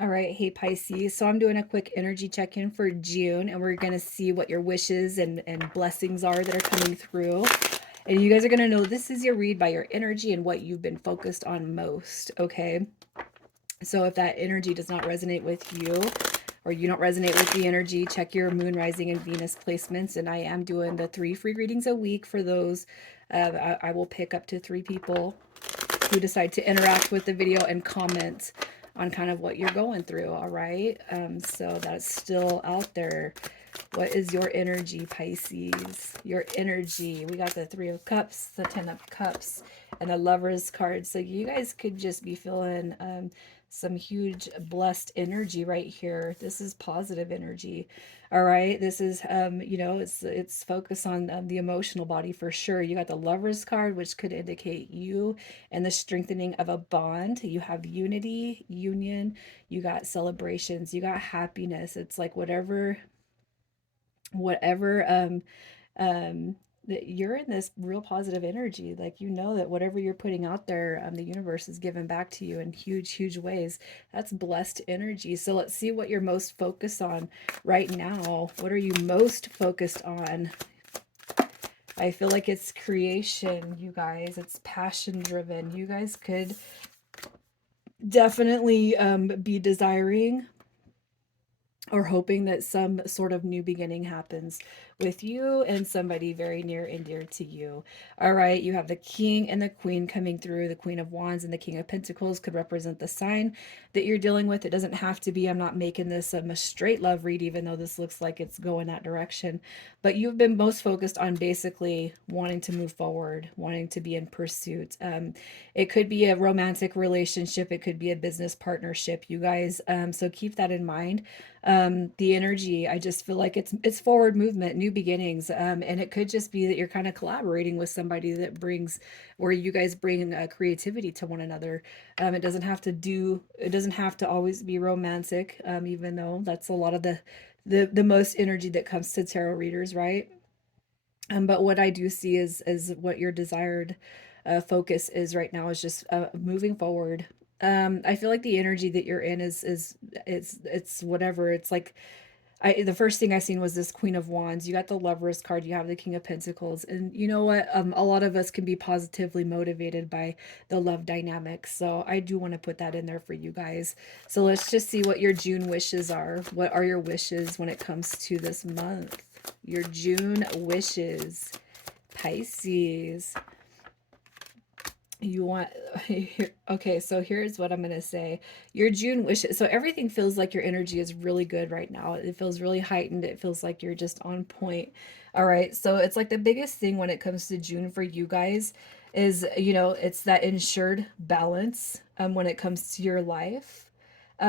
All right, hey Pisces. So I'm doing a quick energy check-in for June, and we're gonna see what your wishes and blessings are that are coming through. And you guys are gonna know this is your read by your energy and what you've been focused on most. Okay. So if that energy does not resonate with you, or you don't resonate with the energy, check your moon, rising, and Venus placements. And I am doing the 3 free readings a week for those. I will pick up to 3 people who decide to interact with the video and comment on kind of what you're going through. All right. So that's still out there. What is your energy, Pisces? Your energy. We got the 3 of Cups, the 10 of Cups, and the Lover's card. So you guys could just be feeling some huge blessed energy right here. This is positive energy. All right. This is it's focused on the emotional body for sure. You got the Lover's card, which could indicate you and the strengthening of a bond. You have unity, union, you got celebrations, you got happiness. It's like whatever that you're in this real positive energy, like you know that whatever you're putting out there, the universe is giving back to you in huge ways. That's blessed energy. So let's see what you're most focused on right now. What are you most focused on? I feel like it's creation, you guys. It's passion driven. You guys could definitely be desiring or hoping that some sort of new beginning happens with you and somebody very near and dear to you. All right, you have the king and the queen coming through. The queen of wands and the king of pentacles could represent the sign that you're dealing with. It doesn't have to be, I'm not making this a straight love read, even though this looks like it's going that direction. But you've been most focused on basically wanting to move forward, wanting to be in pursuit. It could be a romantic relationship, it could be a business partnership, you guys. So keep that in mind. The energy, I just feel like it's forward movement, new beginnings. And it could just be that you're kind of collaborating with somebody that brings, where you guys bring creativity to one another. It doesn't have to always be romantic, even though that's a lot of the most energy that comes to tarot readers, right? But what I do see is what your desired focus is right now is just moving forward. I feel like the energy that you're in is it's whatever. It's like the first thing I seen was this Queen of Wands. You got the Lovers card, you have the King of Pentacles, and you know what? A lot of us can be positively motivated by the love dynamics. So I do want to put that in there for you guys. So let's just see what your June wishes are. What are your wishes when it comes to this month? Your June wishes, Pisces. You want okay, so here's what I'm going to say. Your June wishes. So everything feels like your energy is really good right now. It feels really heightened. It feels like you're just on point. All right. So it's like the biggest thing when it comes to June for you guys is, it's that ensured balance when it comes to your life.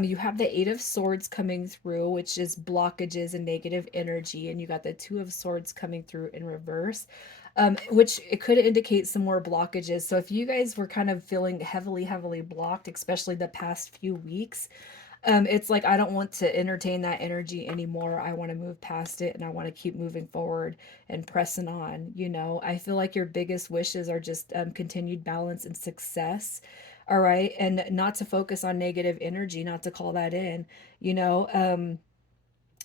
You have the Eight of Swords coming through, which is blockages and negative energy, and you got the Two of Swords coming through in reverse, which it could indicate some more blockages. So if you guys were kind of feeling heavily blocked, especially the past few weeks, it's like I don't want to entertain that energy anymore. I want to move past it and I want to keep moving forward and pressing on. I feel like your biggest wishes are just continued balance and success. All right. And not to focus on negative energy, not to call that in, you know.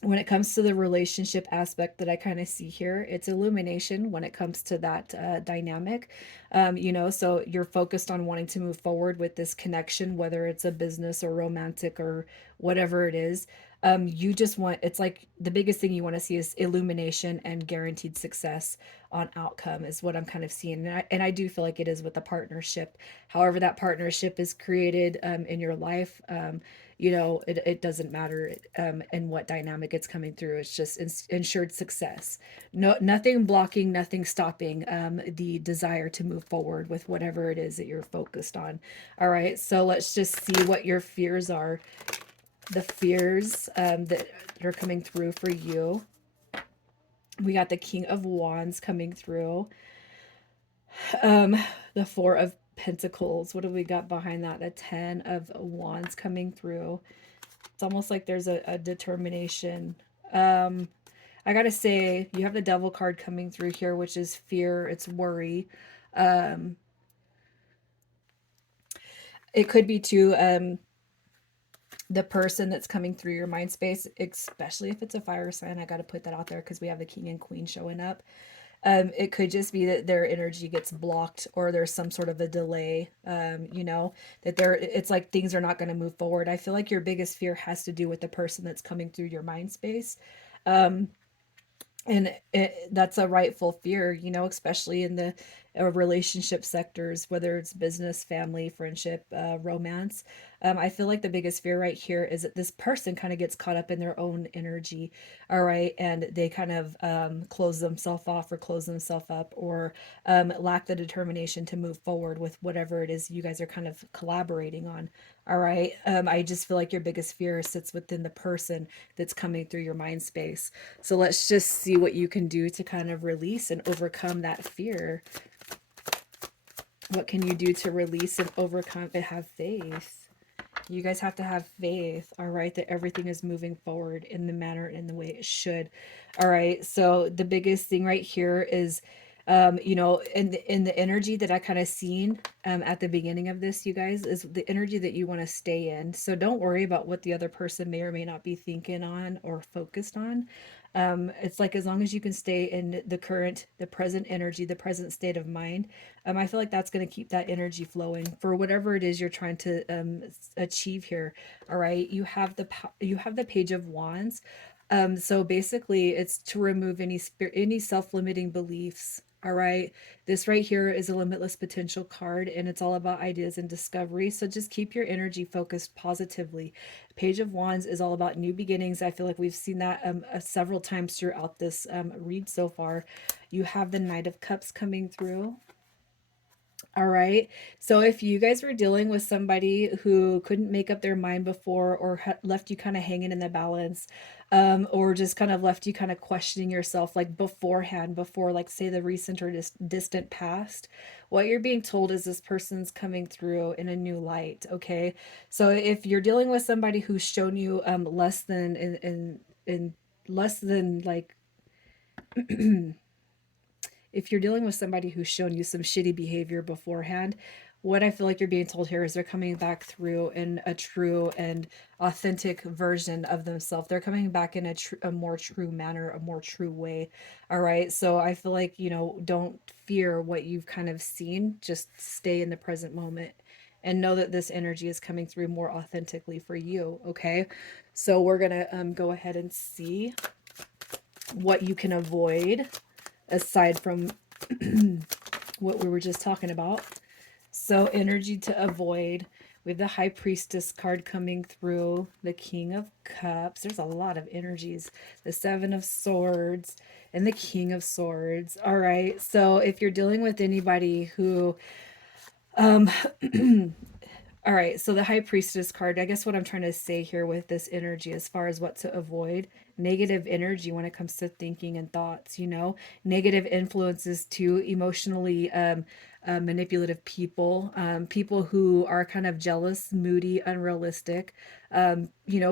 When it comes to the relationship aspect that I kind of see here, it's illumination when it comes to that dynamic. So you're focused on wanting to move forward with this connection, whether it's a business or romantic or whatever it is. You just want, it's like the biggest thing you want to see is illumination and guaranteed success on outcome, is what I'm kind of seeing. And I do feel like it is with a partnership. However, that partnership is created in your life. It doesn't matter in what dynamic it's coming through. It's just ensured success. No, nothing blocking, nothing stopping the desire to move forward with whatever it is that you're focused on. All right, so let's just see what your fears are. The fears that are coming through for you. We got the King of Wands coming through. Um, the Four of Pentacles. What do we got behind that? The Ten of Wands coming through. It's almost like there's a determination. Um, I gotta say, you have the Devil card coming through here, which is fear, it's worry. Um, it could be too, the person that's coming through your mind space, especially if it's a fire sign, I got to put that out there because we have the king and queen showing up. It could just be that their energy gets blocked or there's some sort of a delay, that it's like things are not going to move forward. I feel like your biggest fear has to do with the person that's coming through your mind space. Um, and that's a rightful fear, especially in the relationship sectors, whether it's business, family, friendship, romance. I feel like the biggest fear right here is that this person kind of gets caught up in their own energy, all right, and they kind of close themselves off or close themselves up, or lack the determination to move forward with whatever it is you guys are kind of collaborating on, all right. I just feel like your biggest fear sits within the person that's coming through your mind space. So let's just see what you can do to kind of release and overcome that fear. What can you do to release and overcome it? Have faith. You guys have to have faith, all right, that everything is moving forward in the manner and the way it should. All right. So the biggest thing right here is, in the energy that I kind of seen at the beginning of this, you guys, is the energy that you want to stay in. So don't worry about what the other person may or may not be thinking on or focused on. It's like as long as you can stay in the present energy, the present state of mind, I feel like that's going to keep that energy flowing for whatever it is you're trying to achieve here. All right, you have the Page of Wands. So basically, it's to remove any self-limiting beliefs. All right, this right here is a limitless potential card, and it's all about ideas and discovery. So just keep your energy focused positively. Page of Wands is all about new beginnings. I feel like we've seen that several times throughout this read so far. You have the Knight of Cups coming through. All right. So if you guys were dealing with somebody who couldn't make up their mind before or left you kind of hanging in the balance, or just kind of left you kind of questioning yourself like beforehand, before like say the recent or distant past, what you're being told is this person's coming through in a new light. Okay. So if you're dealing with somebody who's shown you less than in less than like if you're dealing with somebody who's shown you some shitty behavior beforehand, what I feel like you're being told here is they're coming back through in a true and authentic version of themselves. They're coming back in a more true manner, a more true way. All right. So I feel like, don't fear what you've kind of seen. Just stay in the present moment and know that this energy is coming through more authentically for you. Okay. So we're going to go ahead and see what you can avoid aside from what we were just talking about. So, energy to avoid. We have the High Priestess card coming through, the King of Cups. There's a lot of energies. The Seven of Swords and the King of Swords. All right. So, if you're dealing with anybody who um all right, so the High Priestess card, I guess what I'm trying to say here with this energy, as far as what to avoid, negative energy when it comes to thinking and thoughts, negative influences to emotionally manipulative people, people who are kind of jealous, moody, unrealistic,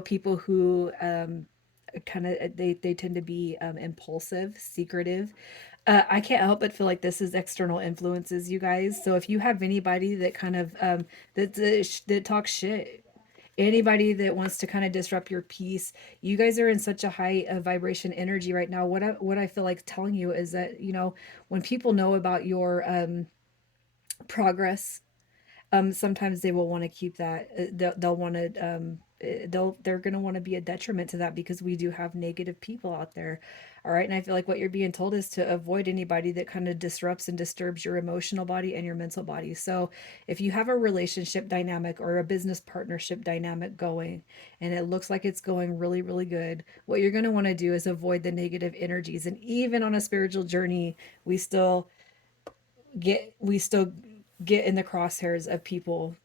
people who kind of they tend to be impulsive, secretive. I can't help but feel like this is external influences, you guys. So if you have anybody that kind of that talks shit, anybody that wants to kind of disrupt your peace, you guys are in such a high vibration energy right now. What I feel like telling you is that when people know about your progress, sometimes they will want to keep that. They'll want to. They're going to want to be a detriment to that because we do have negative people out there. All right. And I feel like what you're being told is to avoid anybody that kind of disrupts and disturbs your emotional body and your mental body. So if you have a relationship dynamic or a business partnership dynamic going and it looks like it's going really, really good, what you're going to want to do is avoid the negative energies. And even on a spiritual journey, we still we still get in the crosshairs of people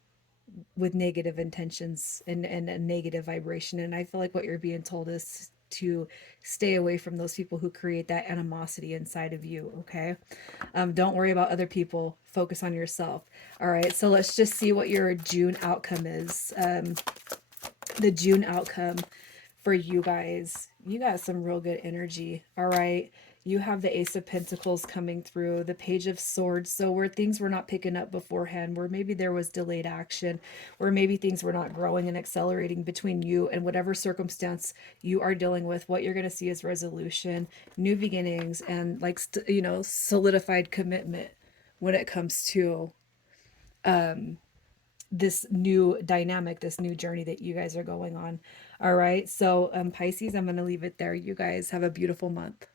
with negative intentions and a negative vibration. And I feel like what you're being told is to stay away from those people who create that animosity inside of you. Okay. Don't worry about other people. Focus on yourself. All right. So let's just see what your June outcome is. The June outcome for you guys. You got some real good energy. All right. You have the Ace of Pentacles coming through, the Page of Swords. So where things were not picking up beforehand, where maybe there was delayed action, where maybe things were not growing and accelerating between you and whatever circumstance you are dealing with, what you're going to see is resolution, new beginnings, and like, solidified commitment when it comes to this new dynamic, this new journey that you guys are going on. All right. So, Pisces, I'm going to leave it there. You guys have a beautiful month.